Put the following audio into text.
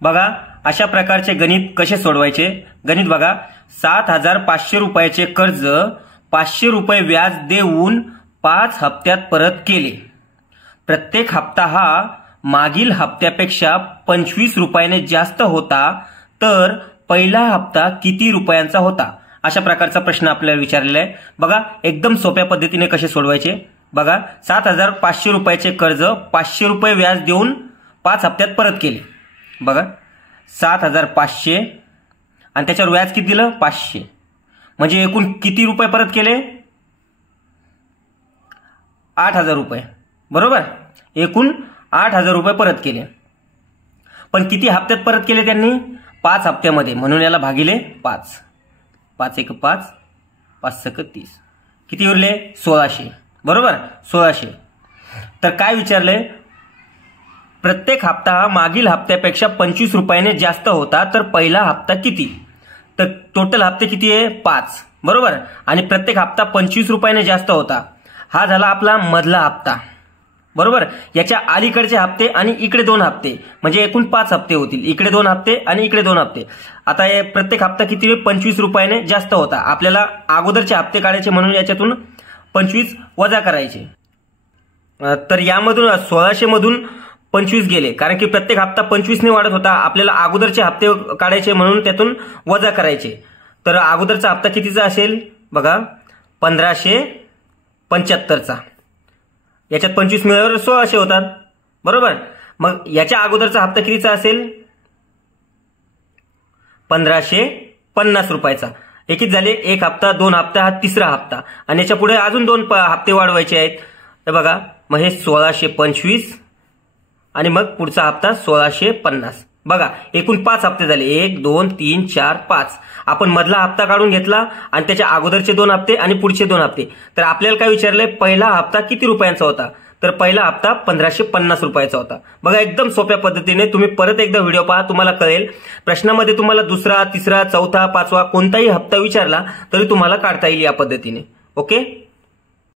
बघा अशा प्रकारचे गणित कसे सोडवायचे। गणित बघा, 7,500 रुपयाचे कर्ज 500 रुपये व्याज देऊन 5 हप्त्यात परत केले। प्रत्येक हप्ता हा मागील हप्त्यापेक्षा 25 रुपयाने जास्त होता, तर पहिला हप्ता किती रुपयांचा होता? अशा प्रकारचा प्रश्न आपल्याला विचारलेला आहे। बघा एकदम सोप्या पद्धतीने कसे सोडवायचे। बघा 7,500 रुपयाचे कर्ज 500 रुपये व्याज देऊन 5 हप्त्यात परत केले। बघा 7,500 आणि त्याच्यावर व्याज किती दिलं? 500, म्हणजे एकूण किती रुपये परत केले? 8,000 रुपये, बरोबर। एकूण 8,000 रुपये परत केले, पण किती हप्त्यात परत केले त्यांनी? 5 हप्त्यामध्ये, म्हणून याला भागिले 5। 5 एक 5, 5 सक 30, किती उरले? 1600, बरोबर 1600। तर काय विचारले? प्रत्येक हप्ता हा मागील हप्त्यापेक्षा 25 रुपयाने जास्त होता, तर पहिला हप्ता किती? तर टोटल हप्ते किती आहे? 5, बरोबर। आणि प्रत्येक हप्ता 25 रुपयाने जास्त होता, हा झाला आपला मधला हप्ता, बरोबर। याच्या अलीकडचे हप्ते आणि इकडे 2 हप्ते, म्हणजे एकूण 5 हप्ते होतील। इकडे 2 हप्ते आणि इकडे 2 हप्ते। आता हे प्रत्येक हप्ता किती? 25 रुपयाने जास्त होता। आपल्याला अगोदरचे हप्ते काढायचे, म्हणून याच्यातून 25 वजा करायचे। तर यामधून 1600 मधून 25 गेले, कारण की प्रत्येक हप्ता 25 ने वाढत होता। आपल्याला अगोदरचे हप्ते काढायचे, म्हणून त्यातून वजा करायचे। तर अगोदरचा हप्ता कितीचा असेल? बघा 1575चा, याच्यात 25 मिळाल्यावर 1600 होतात, बरोबर। मग याच्या अगोदरचा हप्ता कितीचा असेल? 1550 रुपयाचा। हे किती झाले? एक हप्ता, 2 हप्ता, हा तिसरा हप्ता, आणि याच्या पुढे अजून 2 हप्ते वाढवायचे आहेत। हे बघा, मग हे 1625 आणि मग पुढचा हप्ता 1650। बघा एकूण 5 हप्ते झाले, 1 2 3 4 5। आपण मधला हप्ता काढून घेतला आणि त्याच्या अगोदरचे 2 हप्ते आणि पुढचे 2 हप्ते। तर आपल्याला काय विचारलंय? पहिला हप्ता किती रुपयांचा होता? तर पहिला हप्ता 1550 रुपयाचा होता। बघा एकदम सोप्या पद्धतीने तुम्ही परत एकदा व्हिडिओ पहा, तुम्हाला कळेल। प्रश्नामध्ये तुम्हाला दुसरा, तिसरा, चौथा, पाचवा कोणताही हप्ता विचारला तरी तुम्हाला काढता येईल या पद्धतीने। ओके।